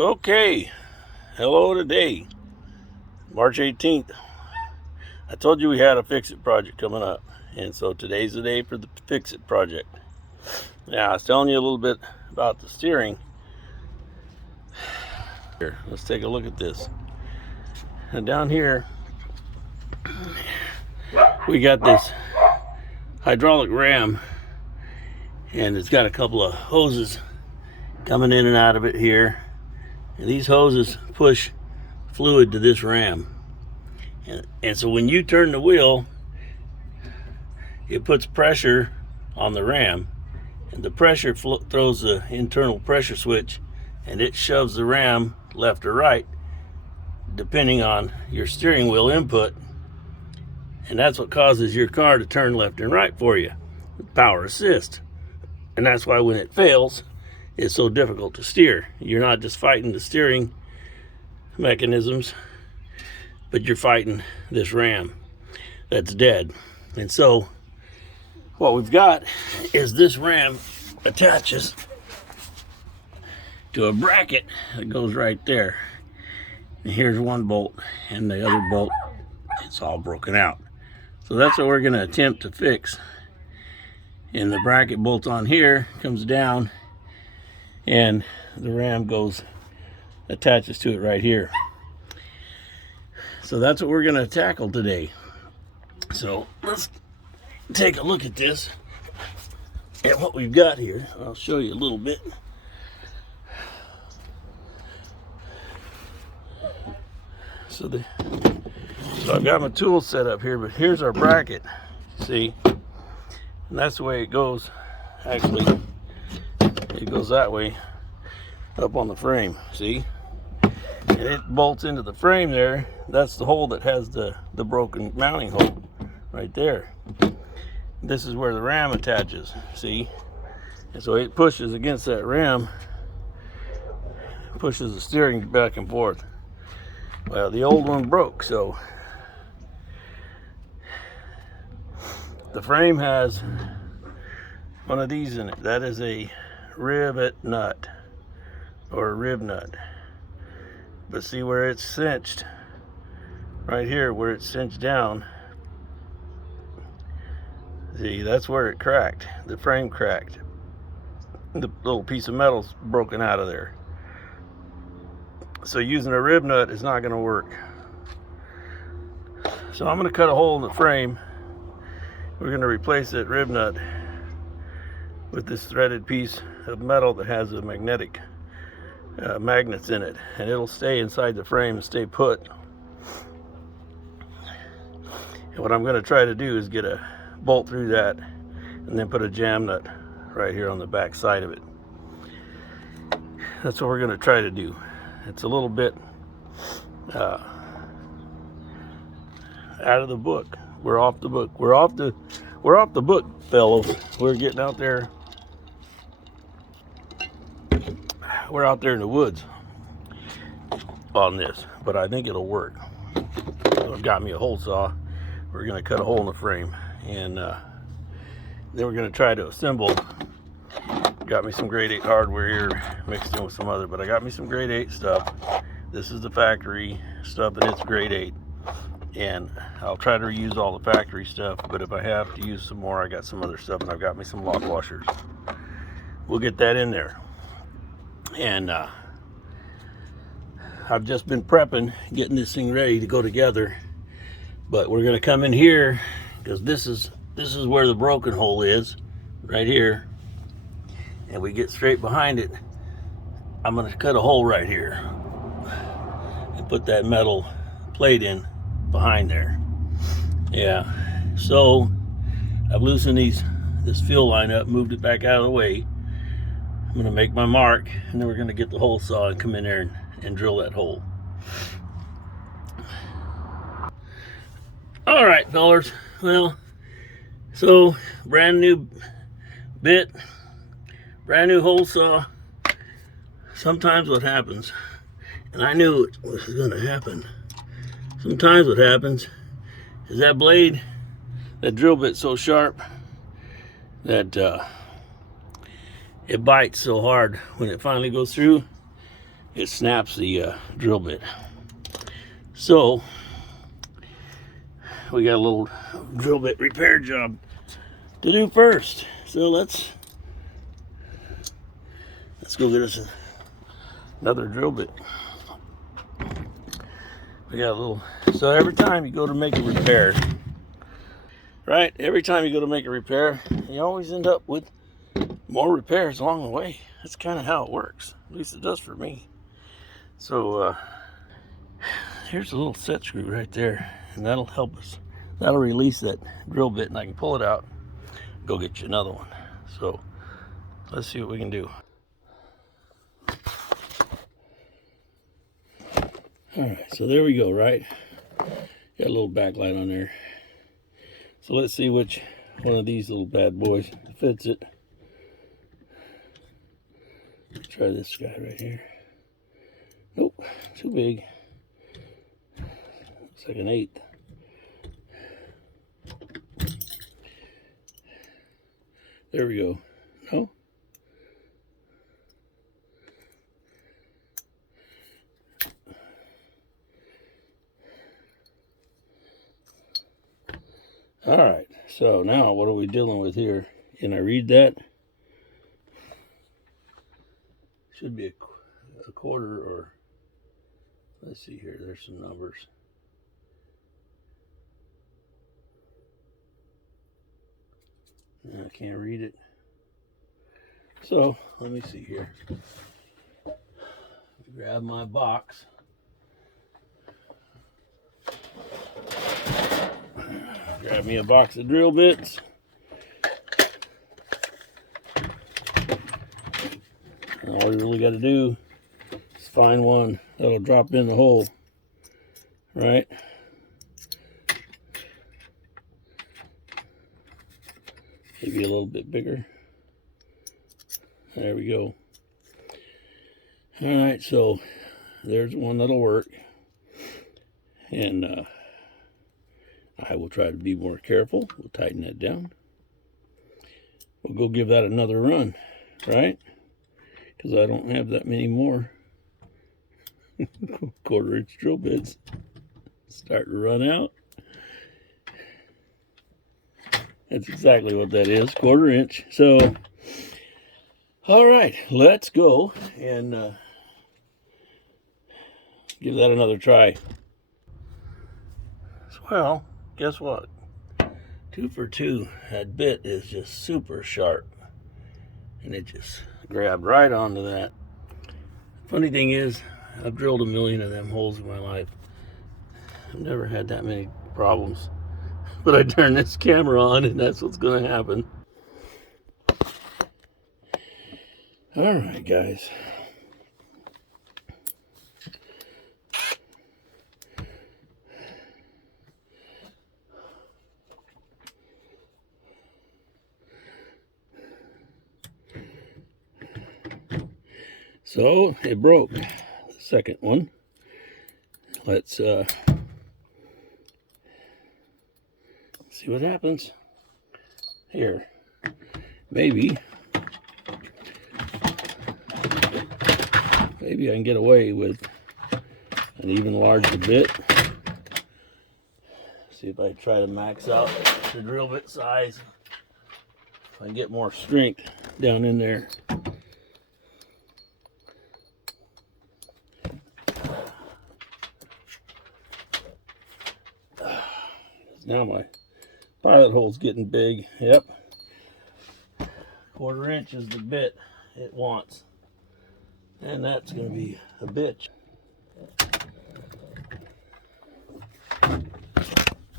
Okay, hello today, March 18th. I told you we had a Fix-It project coming up, and so today's the day for the Fix-It project. Now, I was telling you a little bit about the steering. Here, let's take a look at this. And down here, we got this hydraulic ram, and it's got a couple of hoses coming in and out of it here. And these hoses push fluid to this ram. And so when you turn the wheel, it puts pressure on the ram. And the pressure throws the internal pressure switch, and it shoves the ram left or right, depending on your steering wheel input. And that's what causes your car to turn left and right for you, power assist. And that's why when it fails, it's so difficult to steer. You're not just fighting the steering mechanisms, but you're fighting this ram that's dead. And so what we've got is this ram attaches to a bracket that goes right there. And here's one bolt, and the other bolt, it's all broken out. So that's what we're going to attempt to fix. And the bracket bolts on here, comes down, and the ram attaches to it right here. So that's what we're going to tackle today. So let's take a look at this and what we've got here. I'll show you a little bit. So I've got my tools set up here, but here's our bracket, see? And that's the way it goes. Actually, it goes that way up on the frame, see? And it bolts into the frame there. That's the hole that has the broken mounting hole right there. This is where the ram attaches, see? And so it pushes against that ram, pushes the steering back and forth. Well, the old one broke, so the frame has one of these in it. That is a rivet nut, or a rib nut. But see where it's cinched, right here where it's cinched down, see, that's where it cracked. The frame cracked. The little piece of metal's broken out of there. So using a rib nut is not going to work. So I'm going to cut a hole in the frame. We're going to replace that rib nut with this threaded piece of metal that has a magnetic magnets in it, and it'll stay inside the frame and stay put. And what I'm going to try to do is get a bolt through that and then put a jam nut right here on the back side of it. That's what we're going to try to do. It's a little bit out of the book. We're off the book. We're off the book, fellows. We're getting out there. We're out there in the woods on this, but I think it'll work. So I've got me a hole saw. We're going to cut a hole in the frame, and then we're going to try to assemble. Got me some grade 8 hardware here mixed in with some other, but I got me some grade 8 stuff. This is the factory stuff, and it's grade 8. And I'll try to reuse all the factory stuff, but if I have to use some more, I got some other stuff, and I've got me some lock washers. We'll get that in there. And I've just been prepping, getting this thing ready to go together. But we're going to come in here because this is where the broken hole is, right here. And we get straight behind it. I'm going to cut a hole right here and put that metal plate in behind there. Yeah. So I've loosened this fuel line up, moved it back out of the way. I'm going to make my mark, and then we're going to get the hole saw and come in there and drill that hole. All right, fellers. Well, so brand new bit, brand new hole saw. Sometimes what happens, and I knew it was going to happen. Sometimes what happens is that blade, that drill bit's so sharp that it bites so hard when it finally goes through it snaps the drill bit. So we got a little drill bit repair job to do first. So let's go get us another drill bit. We got a little, so every time you go to make a repair, right? Every time you go to make a repair, you always end up with more repairs along the way. That's kind of how it works. At least it does for me. So here's a little set screw right there, and that'll help us. That'll release that drill bit, and I can pull it out, go get you another one. So let's see what we can do. All right, so there we go, right? Got a little backlight on there. So let's see which one of these little bad boys fits it. Let's try this guy right here. Nope, too big. Looks like an 8. There we go. No? All right, so now what are we dealing with here? Can I read that? Should be a quarter, or let's see here, there's some numbers. I can't read it. So let me see here. Grab my box. Grab me a box of drill bits. And all you really got to do is find one that'll drop in the hole, right? Maybe a little bit bigger. There we go. All right, so there's one that'll work. And I will try to be more careful. We'll tighten that down. We'll go give that another run, right? Because I don't have that many more 1/4-inch drill bits. Starting to run out. That's exactly what that is, 1/4 inch. So, all right, let's go and give that another try. Well, guess what? 2 for 2. That bit is just super sharp, and it just grabbed right onto that. Funny thing is, I've drilled a million of them holes in my life. I've never had that many problems. But I turn this camera on, and that's what's going to happen. All right, guys. So it broke, the second one. Let's see what happens here. Maybe I can get away with an even larger bit. See if I try to max out the drill bit size. If I can get more strength down in there. Now my pilot hole's getting big. Yep. 1/4 inch is the bit it wants. And that's going to be a bitch.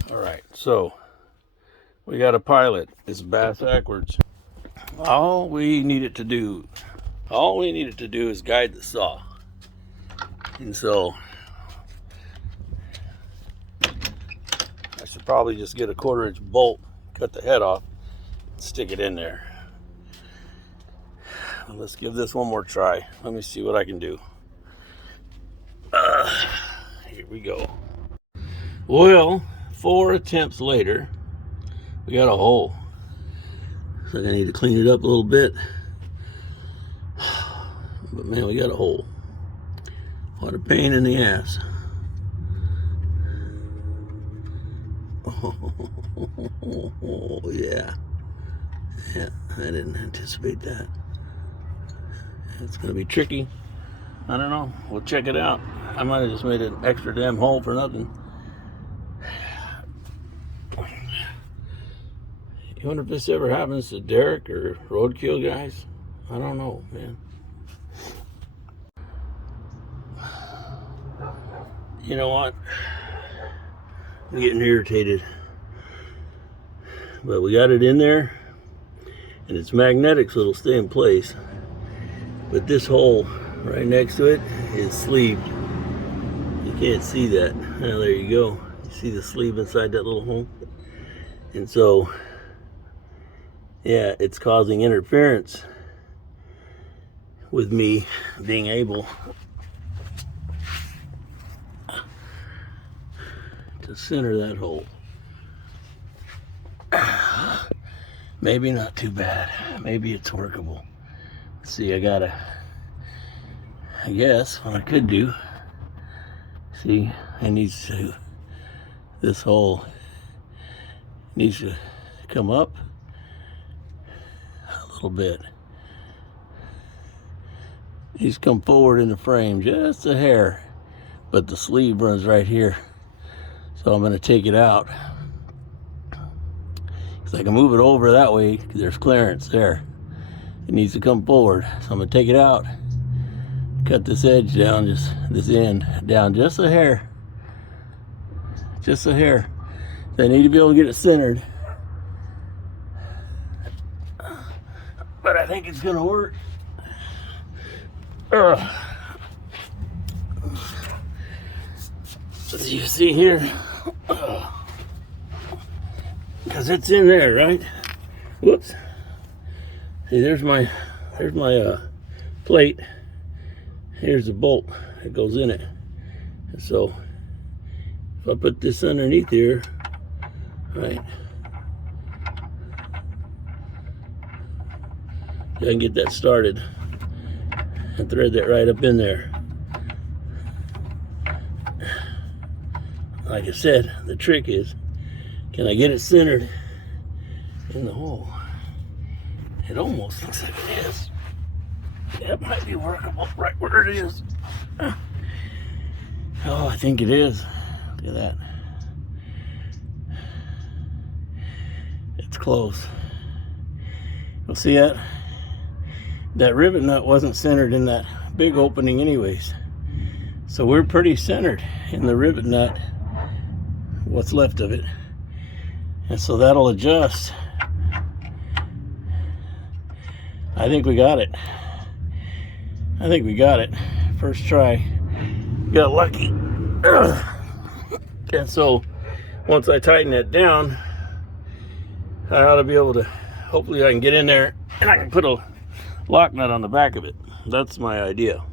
Alright, so we got a pilot. It's bass backwards. All we need it to do is guide the saw. And so I should probably just get a 1/4 inch bolt, cut the head off, stick it in there. Let's give this one more try. Let me see what I can do. Here we go. Well, 4 attempts later, we got a hole. So I need to clean it up a little bit. But man, we got a hole. What a pain in the ass. Oh, yeah. Yeah, I didn't anticipate that. It's gonna be tricky. I don't know. We'll check it out. I might have just made an extra damn hole for nothing. You wonder if this ever happens to Derek or Roadkill guys? I don't know, man. You know what? I'm getting irritated. But we got it in there, and it's magnetic, so it'll stay in place. But this hole right next to it is sleeved. You can't see that. Now there you go. You see the sleeve inside that little hole? And so, yeah, it's causing interference with me being able to center that hole. Maybe not too bad. Maybe it's workable. Let's see, I guess what I could do, see, this hole needs to come up a little bit. Needs to come forward in the frame just a hair, but the sleeve runs right here. So I'm going to take it out. Because I can move it over that way, because there's clearance there. It needs to come forward. So I'm going to take it out. Cut this edge down, this end down just a hair. Just a hair. So I need to be able to get it centered. But I think it's going to work. As you see here, because it's in there, right? Whoops. See, there's my plate. Here's the bolt that goes in it. And so if I put this underneath here, right, I can get that started and thread that right up in there. Like I said, the trick is, can I get it centered in the hole? It almost looks like it is. That might be workable right where it is. Oh, I think it is. Look at that. It's close. You'll see that? That rivet nut wasn't centered in that big opening anyways. So we're pretty centered in the rivet nut, what's left of it. And so that'll adjust. I think we got it. I think we got it. First try. Got lucky. And so once I tighten that down, I ought to be able to, hopefully I can get in there and I can put a lock nut on the back of it. That's my idea.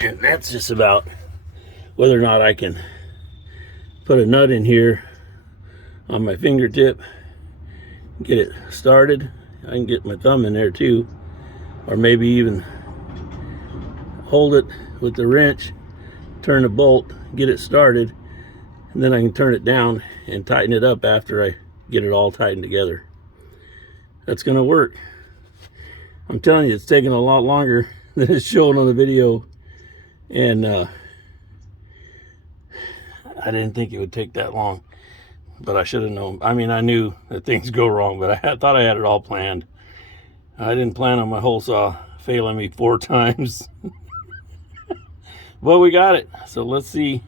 And that's just about whether or not I can put a nut in here on my fingertip, get it started. I can get my thumb in there too, or maybe even hold it with the wrench, turn the bolt, get it started, and then I can turn it down and tighten it up after I get it all tightened together. That's gonna work. I'm telling you, it's taking a lot longer than it's shown on the video, and I didn't think it would take that long, but I should have known. I mean, I knew that things go wrong, but I thought I had it all planned. I didn't plan on my hole saw failing me 4 times. Well, we got it. So let's see.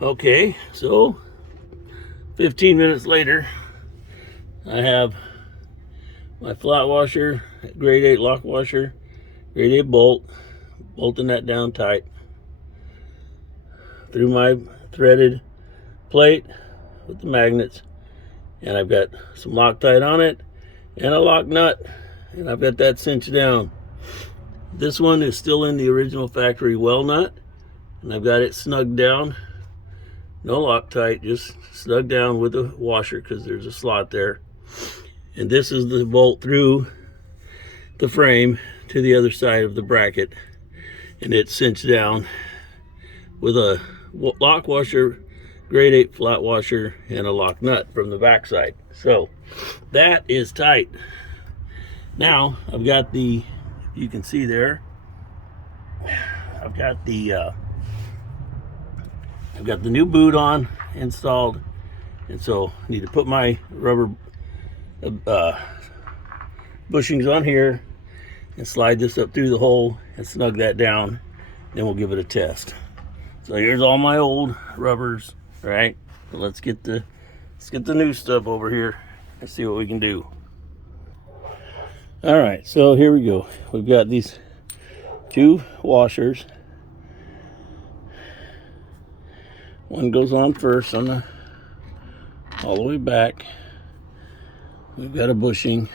Okay, so 15 minutes later, I have my flat washer, grade 8 lock washer, grade 8 bolt, bolting that down tight through my threaded plate with the magnets, and I've got some Loctite on it and a lock nut, and I've got that cinched down. This one is still in the original factory well nut, and I've got it snugged down. No Loctite, just snug down with a washer because there's a slot there. And this is the bolt through the frame to the other side of the bracket. and it's cinched down with a lock washer, grade 8 flat washer, and a lock nut from the backside. So that is tight. Now I've got the, you can see there, I've got the new boot on installed, and so I need to put my rubber bushings on here and slide this up through the hole and snug that down. Then we'll give it a test. So here's all my old rubbers, right? So let's get the new stuff over here and see what we can do. All right, so here we go. We've got these 2 washers. One goes on first on the all the way back. We've got a bushing.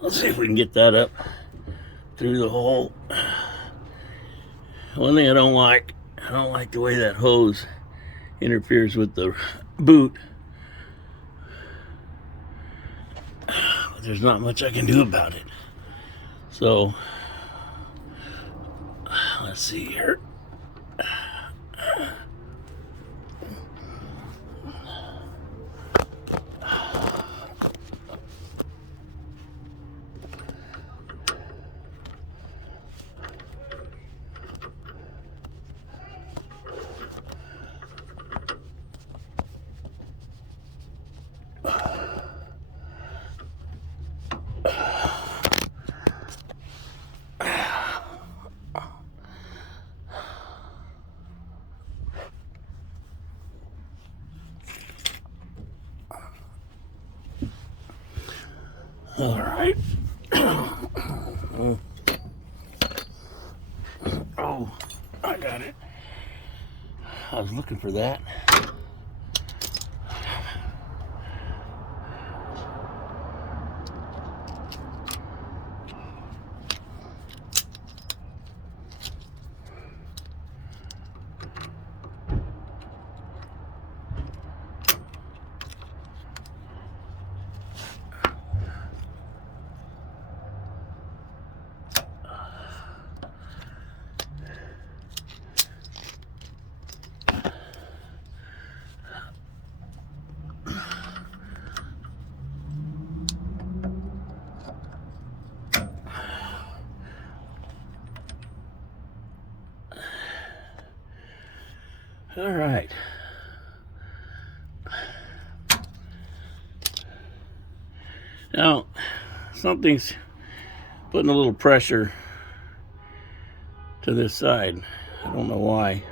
Let's see if we can get that up through the hole. One thing I don't like the way that hose interferes with the boot. But there's not much I can do about it. So let's see here. All right. Oh, I got it. I was looking for that. All right. Now, something's putting a little pressure to this side. I don't know why.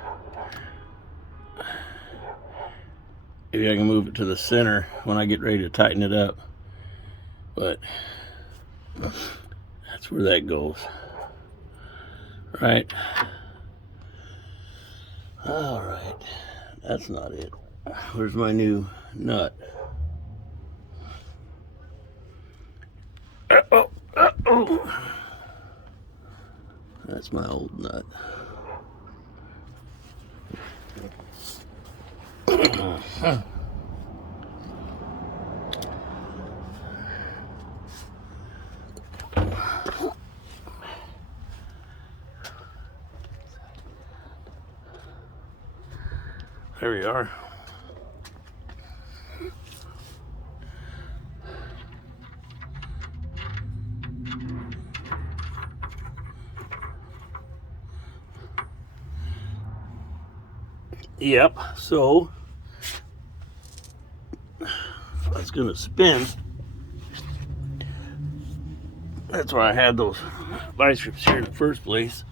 Maybe I can move it to the center when I get ready to tighten it up. But that's where that goes. Right? All right. That's not it. Where's my new nut? Uh-oh. That's my old nut. There we are. Yep, so it's gonna spin. That's why I had those vice grips here in the first place.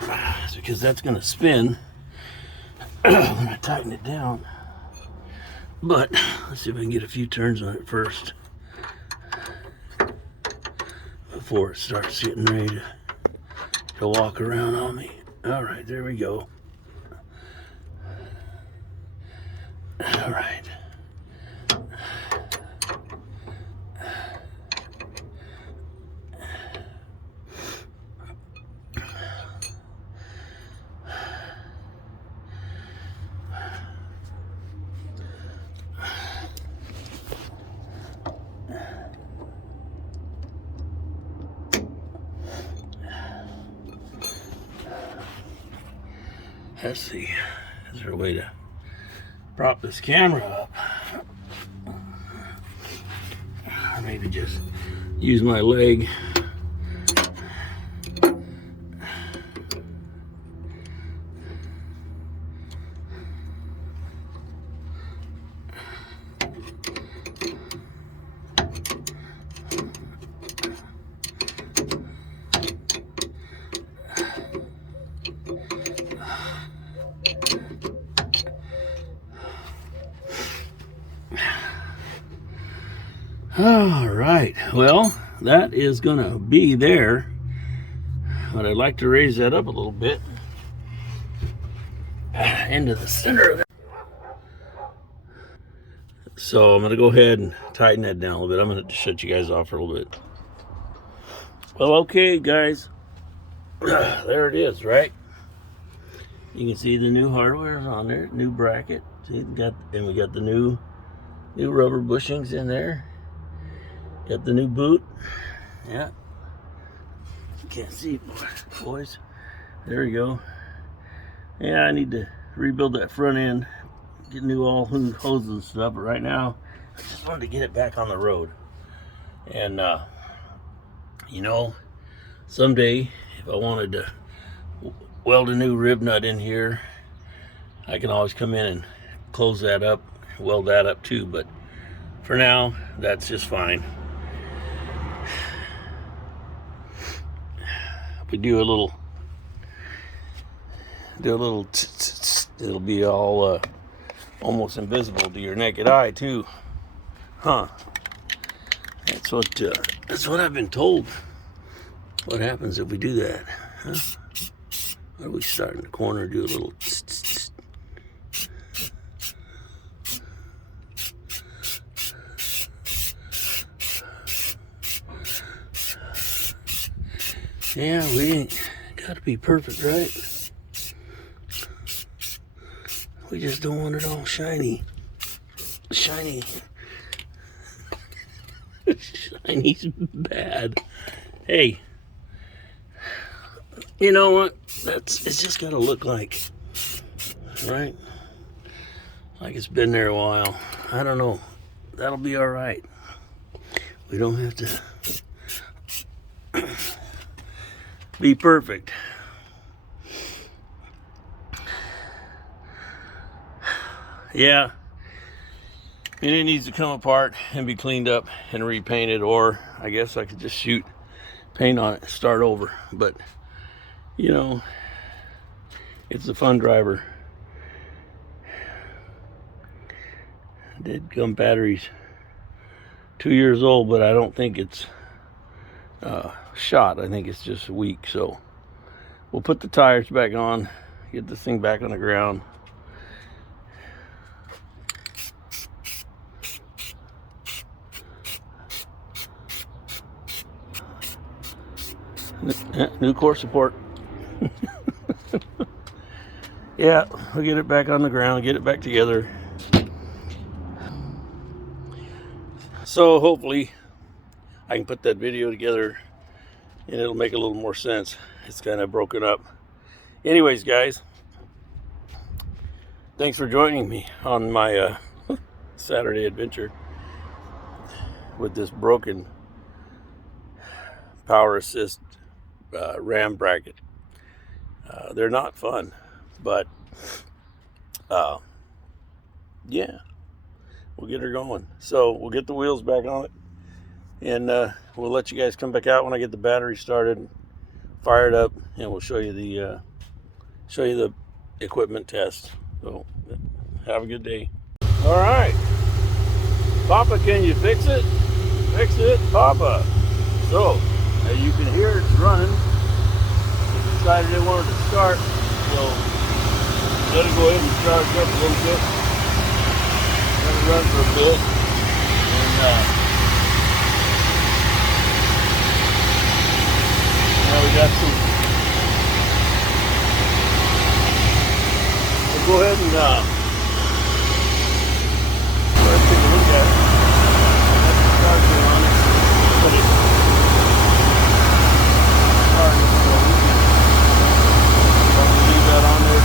It's because that's gonna spin. I'm gonna tighten it down. But let's see if I can get a few turns on it first before it starts getting ready to walk around on me. All right, there we go. All right. Let's see. Is there a way to prop this camera up? Or maybe just use my leg. All right, well, that is gonna be there, but I'd like to raise that up a little bit into the center of it. So I'm gonna go ahead and tighten that down a little bit. I'm gonna shut you guys off for a little bit. Well, okay, guys, there it is, right? You can see the new hardware is on there, new bracket. See, we got the new rubber bushings in there. Got the new boot. Yeah. Can't see, boys. There we go. Yeah, I need to rebuild that front end, get new hoses and stuff. But right now, I just wanted to get it back on the road. And you know, someday if I wanted to weld a new rib nut in here, I can always come in and close that up, weld that up too. But for now, that's just fine. We do a little it'll be all almost invisible to your naked eye too, huh? That's what I've been told. What happens if we do that, huh? Why do we start in the corner and do a little Yeah, we ain't got to be perfect, right? We just don't want it all shiny. Shiny. Shiny's bad. Hey, you know what? It's just got to look like, right? Like it's been there a while. I don't know. That'll be all right. We don't have to be perfect. Yeah, and it needs to come apart and be cleaned up and repainted, or I guess I could just shoot paint on it and start over. But you know, it's a fun driver. Did come batteries 2 years old, but I don't think it's shot. I think it's just weak. So we'll put the tires back on, get this thing back on the ground. New core support. Yeah, we'll get it back on the ground, get it back together. So hopefully I can put that video together and it'll make a little more sense. It's kind of broken up. Anyways, guys, thanks for joining me on my Saturday adventure with this broken power assist ram bracket. They're not fun, but yeah, we'll get her going. So we'll get the wheels back on it, and we'll let you guys come back out when I get the battery started, fired up, and we'll show you the equipment test. So have a good day. All right, Papa, can you fix it? Fix it, Papa. So as you can hear, it's running. It decided it wanted to start, so let it go ahead and charge up a little bit. Let it run for a bit, and now we got some. We'll go ahead and let's take a look at it. That's the charger on it. Put it charged, so we can probably leave that on there.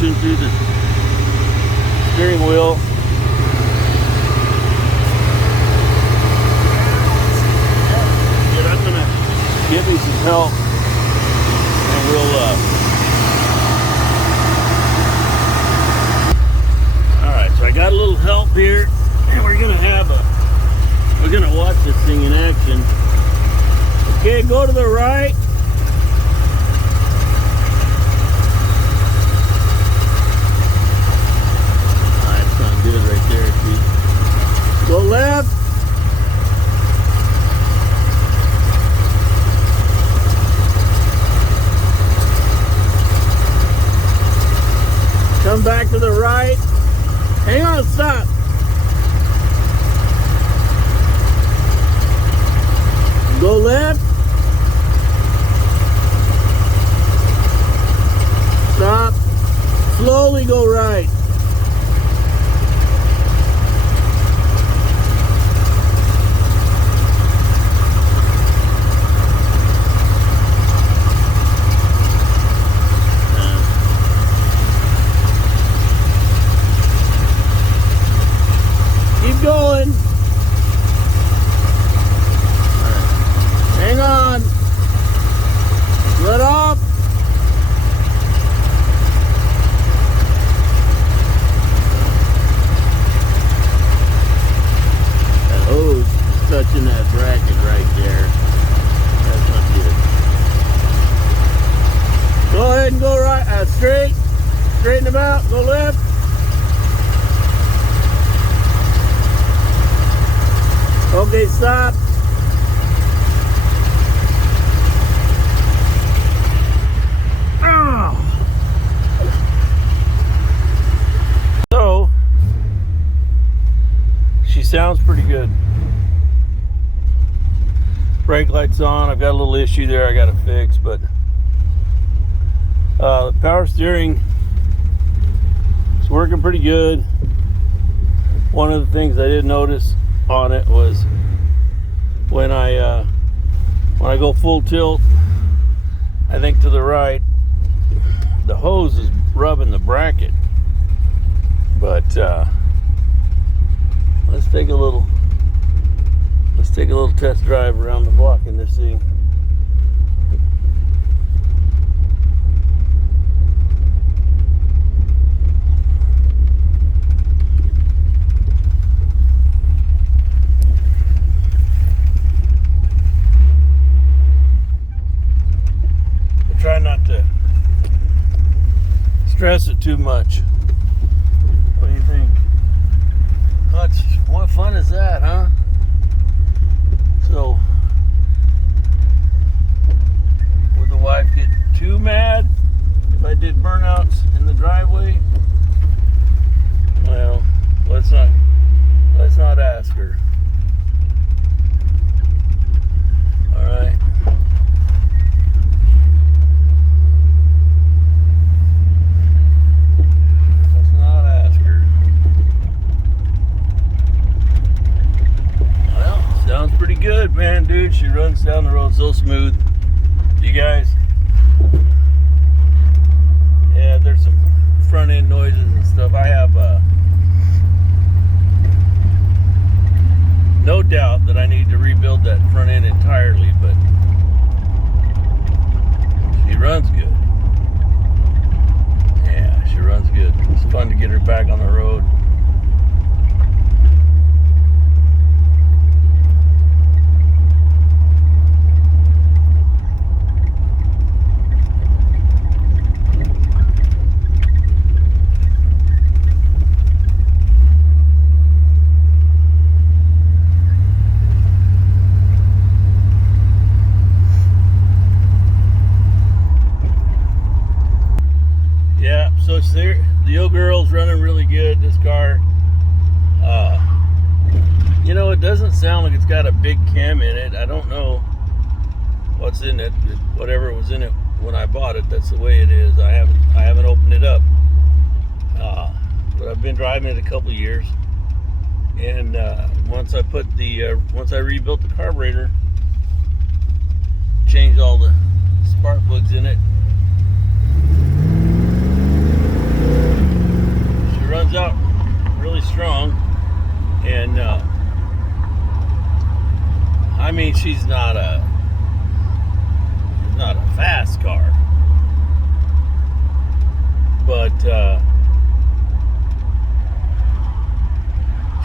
pushing through the steering wheel. Yeah, I'm gonna give me some help, and we'll all right, so I got a little help here, and we're gonna watch this thing in action. Okay, go to the right. That sounds good right there, see? Go left. Come back to the right. Hang on, stop. Go left. Stop. Slowly go right. Keep going. Hang on. Let off. That hose is touching that bracket right there. That's not good. Go ahead and go right, straight. Straighten them out. Go left. Okay, stop. So, she sounds pretty good. Brake lights on. I've got a little issue there I got to fix, but the power steering is working pretty good. One of the things I did notice on it was when I go full tilt, I think to the right, the hose is rubbing the bracket. But let's take a little test drive around the block in this thing. Try not to stress it too much. What do you think? What fun is that, huh? So, would the wife get too mad if I did burnouts in the driveway? Well, let's not ask her. All right. Sounds pretty good, man, dude. She runs down the road so smooth. You guys? Yeah, there's some front end noises and stuff. I have no doubt that I need to rebuild that front end entirely, but she runs good. Yeah, she runs good. It's fun to get her back on the road. The old girl's running really good, this car. You know, it doesn't sound like it's got a big cam in it. I don't know what's in it. Whatever was in it when I bought it, that's the way it is. I haven't opened it up. But I've been driving it a couple years. And once I rebuilt the carburetor, changed all the spark plugs in it, runs out really strong, and I mean, she's not a fast car, but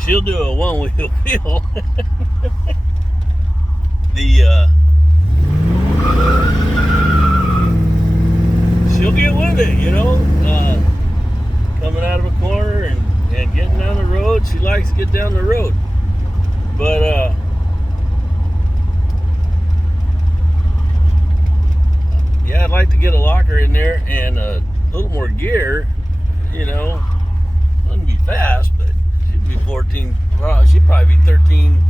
she'll do a one-wheel peel. She'll get with it, you know, coming out of a corner and getting down the road. She likes to get down the road, but yeah, I'd like to get a locker in there and a little more gear, you know. Wouldn't be fast, but she'd be 14, well, she'd probably be 13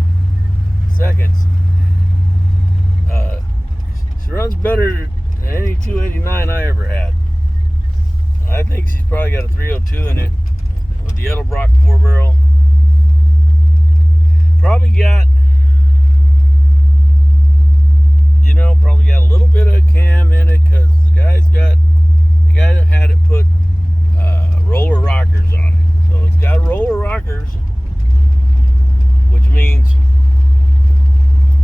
seconds. She runs better than any 289 I ever had. I think she's probably got a 302 in it with the Edelbrock 4-barrel. Probably got, you know, probably got a little bit of cam in it, because the guy that had it put roller rockers on it. So it's got roller rockers, which means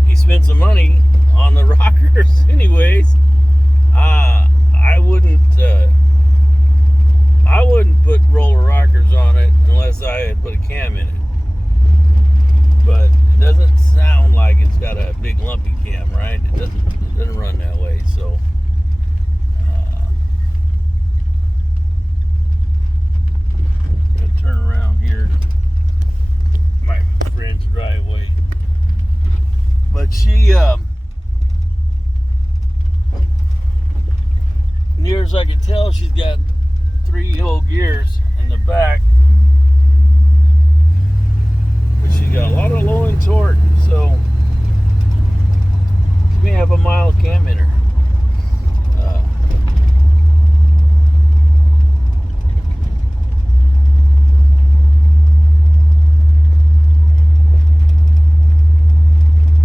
he spent some money on the rockers anyways. I wouldn't put roller rockers on it unless I had put a cam in it. But it doesn't sound like it's got a big lumpy cam, right? It doesn't run that way. So I'm gonna turn around here to my friend's driveway. But she near as I can tell, she's got 3 whole gears in the back, but she got a lot of low end torque, so she may have a mild cam in her.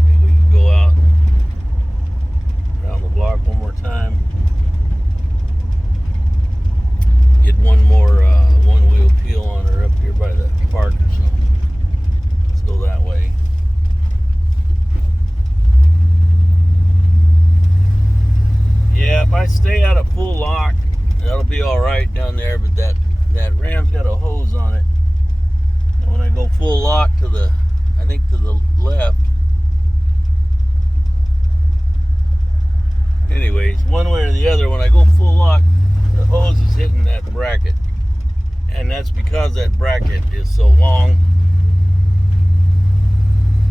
Maybe we can go out around the block one more time. Get one more one-wheel peel on her up here by the park or something. Let's go that way. Yeah, if I stay out of full lock, that'll be all right down there. But that Ram's got a hose on it, and when I go full lock to the, I think to the left. Anyways, one way or the other, when I go full lock, the hose is hitting that bracket, and that's because that bracket is so long.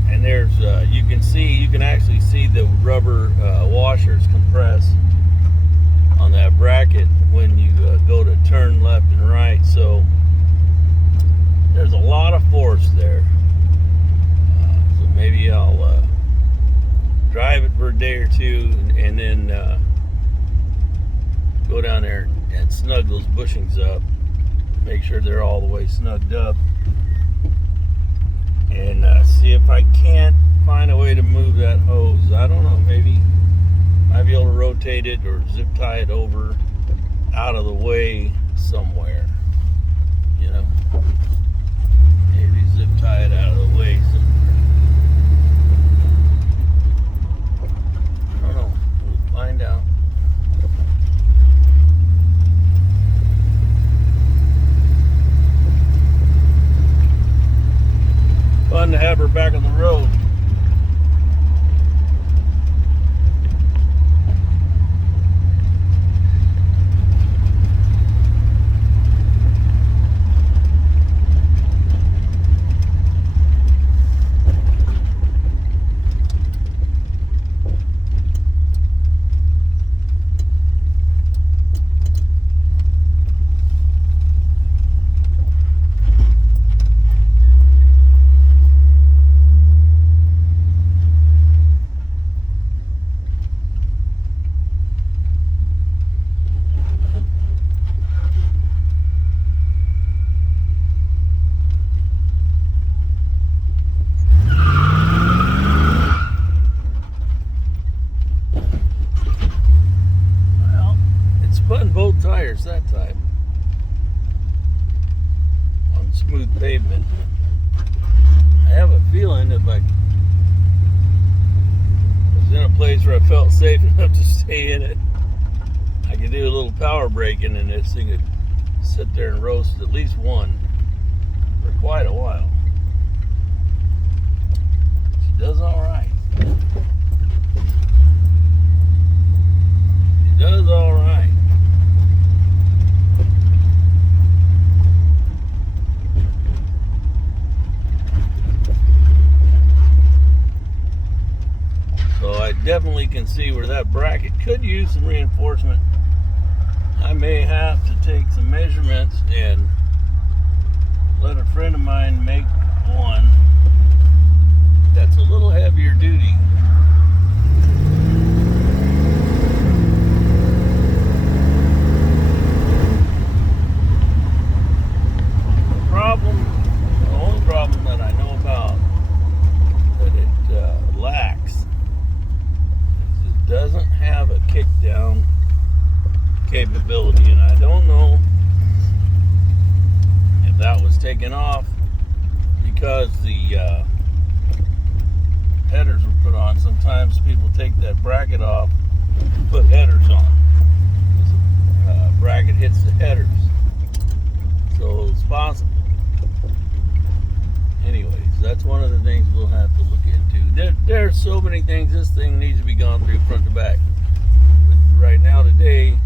And there's you can actually see the rubber washers compress on that bracket when you go to turn left and right. So there's a lot of force there. So maybe I'll drive it for a day or two, and then go down there and snug those bushings up, make sure they're all the way snugged up, and see if I can't find a way to move that hose. I don't know, maybe I'll be able to rotate it or zip tie it over out of the way somewhere, you know. Maybe zip tie it out of the way somewhere. I don't know, we'll find out. Fun to have her back on the road. feeling if I was in a place where I felt safe enough to stay in it, I could do a little power braking and this thing could sit there and roast at least one for quite a while. She does all right. She does all right. So I definitely can see where that bracket could use some reinforcement. I may have to take some measurements and let a friend of mine make one that's a little heavier duty. The only problem that I know about that it lacks is it doesn't have a kickdown capability, and I don't know if that was taken off because the headers were put on. Sometimes people take that bracket off and put headers on. Bracket hits the headers, so it's possible. Anyways, that's one of the things we'll have to look into. There are so many things. This thing needs to be gone through front to back. But right now, today,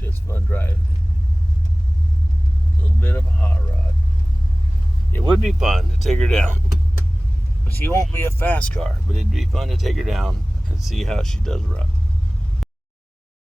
just fun driving. A little bit of a hot rod. It would be fun to take her down. She won't be a fast car, but it'd be fun to take her down and see how she does run.